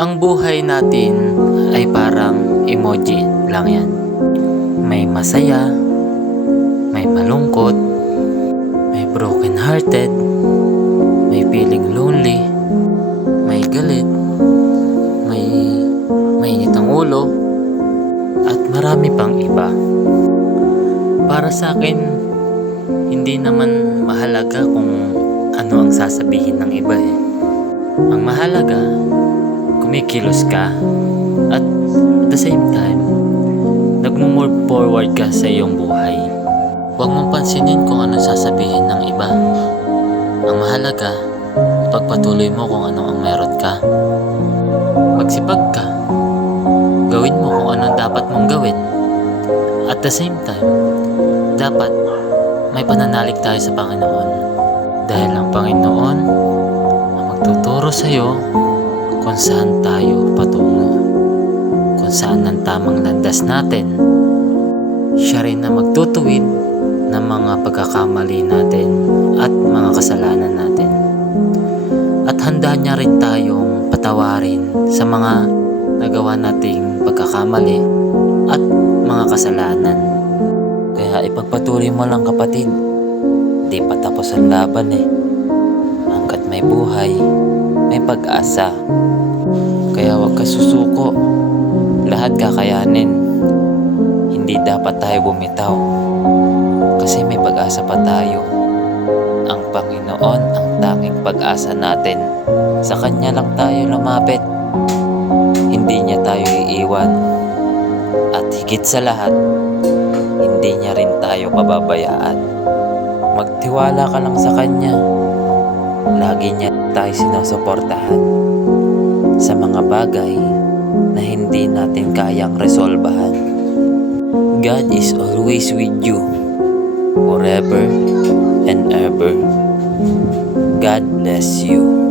Ang buhay natin ay parang emoji lang yan. May masaya, may malungkot, may broken hearted, may feeling lonely, may galit, may mainit ang ulo, at marami pang iba. Para sa akin, hindi naman mahalaga kung ano ang sasabihin ng iba eh. Ang mahalaga, kumikilos ka at the same time, nagmo-move forward ka sa iyong buhay. Huwag mong pansinin kung ano sasabihin ng iba. Ang mahalaga, pagpatuloy mo kung ano ang meron ka. Magsipag ka. Gawin mo kung ano dapat mong gawin. At the same time, dapat may pananalig tayo sa Panginoon. Dahil ang Panginoon ang magtuturo sa iyo kung saan tayo patungo. Kung saan ang tamang landas natin. Siya rin na magtutuwid ng mga pagkakamali natin at mga kasalanan natin. At handa niya rin tayong patawarin sa mga nagawa nating pagkakamali at mga kasalanan. Kaya ipagpatuloy mo lang kapatid, di pa tapos ang laban eh. Hanggat may buhay, may pag-asa. Kaya huwag ka susuko, lahat kakayanin. Hindi dapat tayo bumitaw, kasi may pag-asa pa tayo. Ang Panginoon ang tanging pag-asa natin. Sa Kanya lang tayo lumapit. Hindi niya tayo iiwan. At higit sa lahat, hindi niya rin tayo pababayaan. Magtiwala ka lang sa Kanya. Lagi niya tayo sinusuportahan sa mga bagay na hindi natin kayang resolbahan. God is always with you, forever and ever. God bless you.